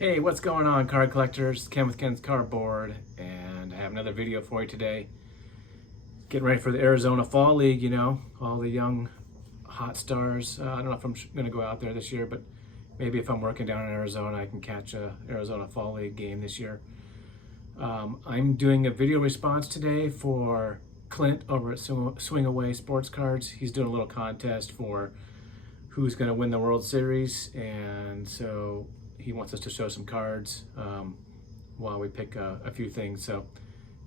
Hey, what's going on, card collectors? Ken with Ken's Cardboard, and I have another video for you today. Getting ready for the Arizona Fall League, all the young hot stars. I don't know if I'm going to go out there this year, but maybe if I'm working down in Arizona, I can catch a Arizona Fall League game this year. I'm doing a video response today for Clint over at Swing Away Sports Cards. He's doing a little contest for who's going to win the World Series, and so he wants us to show some cards while we pick a few things. So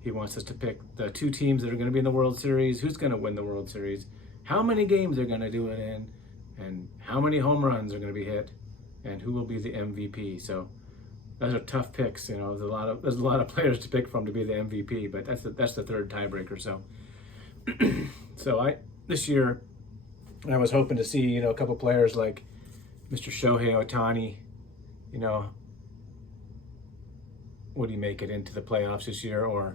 he wants us to pick the two teams that are going to be in the World Series, who's going to win the World Series, how many games they're going to do it in, and how many home runs are going to be hit, and who will be the MVP. So those are tough picks. There's a lot of players to pick from to be the MVP, but that's the third tiebreaker. So this year I was hoping to see a couple players like Mr. Shohei Ohtani. Would he make it into the playoffs this year? Or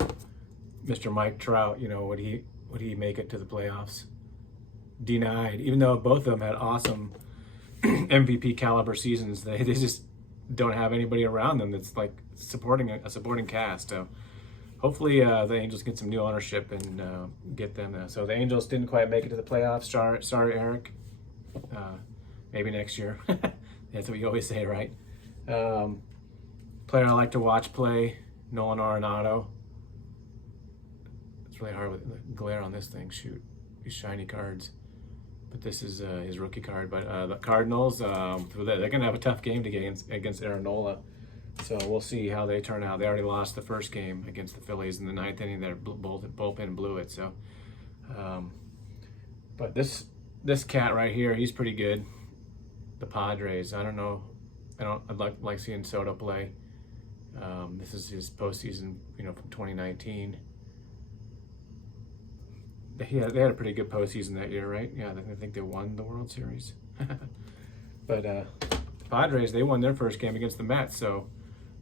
Mr. Mike Trout, would he make it to the playoffs? Denied. Even though both of them had awesome MVP caliber seasons, they just don't have anybody around them that's like supporting a supporting cast. So hopefully the Angels get some new ownership and get them. So the Angels didn't quite make it to the playoffs. Sorry, Eric. Maybe next year. That's what you always say, right? Player I like to watch play, Nolan Arenado. It's really hard with the glare on this thing. Shoot, these shiny cards. But this is his rookie card. But the Cardinals, they're going to have a tough game to get against Aaron Nola. So we'll see how they turn out. They already lost the first game against the Phillies in the ninth inning. Their bullpen blew it. So, but this cat right here, he's pretty good. The Padres. I don't know. I'd like seeing Soto play. This is his postseason, from 2019. They had a pretty good postseason that year, right? Yeah, I think they won the World Series. But the Padres, they won their first game against the Mets. So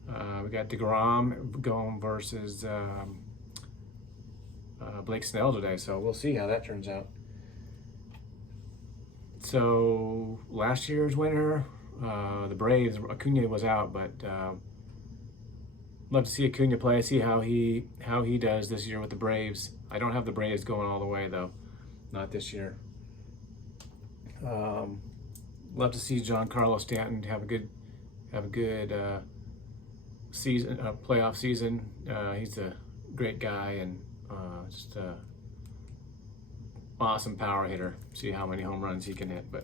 we got DeGrom going versus Blake Snell today. So we'll see how that turns out. So last year's winner, the Braves, Acuna was out, but love to see Acuna play. See how he does this year with the Braves. I don't have the Braves going all the way though, not this year. Love to see Giancarlo Stanton have a good season, playoff season. He's a great guy and just awesome power hitter. See how many home runs he can hit, but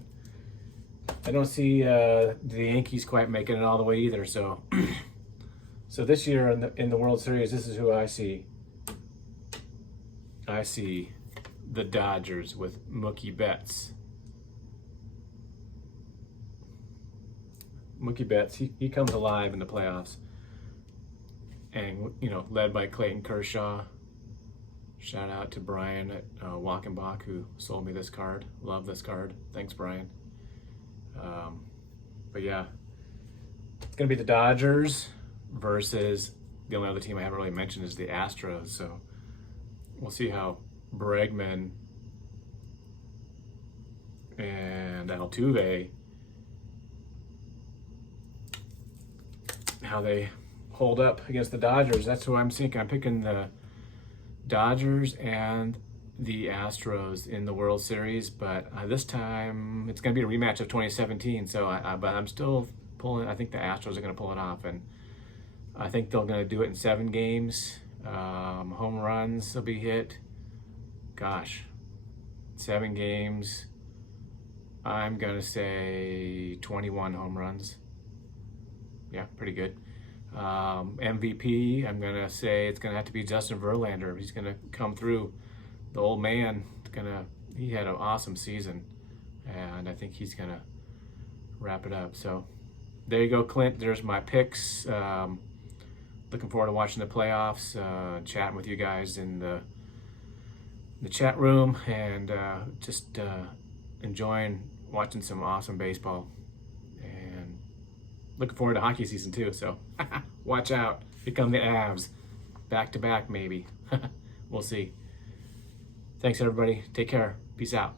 I don't see the Yankees quite making it all the way either. So, so this year in the World Series, this is who I see. I see the Dodgers with Mookie Betts. Mookie Betts, he comes alive in the playoffs, and led by Clayton Kershaw. Shout out to Brian at Walkenbach who sold me this card. Love this card. Thanks, Brian. But yeah, it's going to be the Dodgers versus the only other team I haven't really mentioned is the Astros. So we'll see how Bregman and Altuve, how they hold up against the Dodgers. That's who I'm thinking. I'm picking the Dodgers and the Astros in the World Series, but this time it's going to be a rematch of 2017. So, but I'm still pulling. I think the Astros are going to pull it off, and I think they're going to do it in 7 games. Home runs will be hit. Gosh, 7 games. I'm going to say 21 home runs. Yeah, pretty good. MVP, I'm going to say it's going to have to be Justin Verlander. He's going to come through. The old man, he had an awesome season, and I think he's going to wrap it up. So there you go, Clint. There's my picks. Looking forward to watching the playoffs, chatting with you guys in the chat room, and just enjoying watching some awesome baseball. And looking forward to hockey season too. So watch out. Here come the Avs. Back to back, maybe. We'll see. Thanks, everybody. Take care. Peace out.